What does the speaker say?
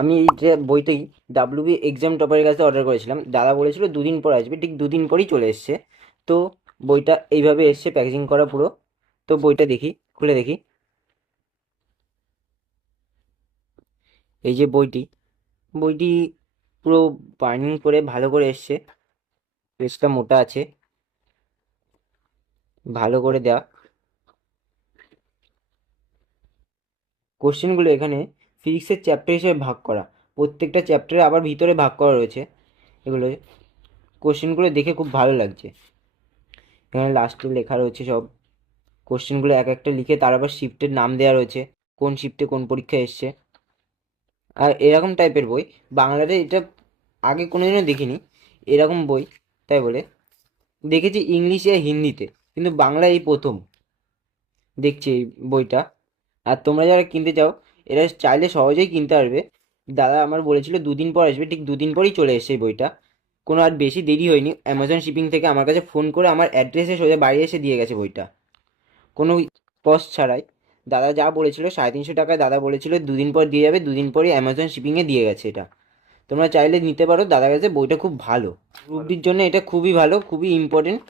আমি এই যে বইটাই ডাব্লিউবি এক্সাম টপারের কাছে অর্ডার করেছিলাম। দাদা বলেছিল দুদিন পর আসবে, ঠিক দুদিন পরই চলে এসছে। তো বইটা এইভাবে এসছে প্যাকেজিং করা পুরো। তো বইটা দেখি, খুলে দেখি। এই যে বইটি, বইটি পুরো বাইন্ডিং করে ভালো করে এসছে। পেজটা মোটা আছে, ভালো করে দেওয়া। কোশ্চেনগুলো এখানে ফিজিক্সের চ্যাপ্টার হিসেবে ভাগ করা, প্রত্যেকটা চ্যাপ্টারে আবার ভিতরে ভাগ করা রয়েছে। এগুলো কোশ্চেনগুলো দেখে খুব ভালো লাগছে। এখানে লাস্টে লেখা রয়েছে সব কোশ্চেনগুলো, এক একটা লিখে তার আবার শিফটের নাম দেওয়া রয়েছে, কোন শিফটে কোন পরীক্ষা এসছে। আর এরকম টাইপের বই বাংলাতে এটা আগে কোনোদিনও দেখিনি, এরকম বই। তাই বলে দেখেছি ইংলিশে হিন্দিতে, কিন্তু বাংলা এই প্রথম দেখছি এই বইটা। আর তোমরা যারা কিনতে চাও, এরা চাইলে সহজেই কিনতে পারবে। দাদা আমার বলেছিল দুদিন পর আসবে, ঠিক দুদিন পরই চলে এসেছে এই বইটা। কোনো আর বেশি দেরি হয়নি, অ্যামাজন শিপিং থেকে আমার কাছে ফোন করে আমার অ্যাড্রেসে সোজা বাড়ি এসে দিয়ে গেছে বইটা, কোনো কস্ট ছাড়াই। দাদা যা বলেছিল 350 টাকায়, দাদা বলেছিল দুদিন পর দিয়ে যাবে, দুদিন পরই অ্যামাজন শিপিংয়ে দিয়ে গেছে এটা। তোমরা চাইলে নিতে পারো দাদার কাছে, বইটা খুব ভালো। গ্রুপ ডির জন্য এটা খুবই ভালো, খুবই ইম্পর্টেন্ট।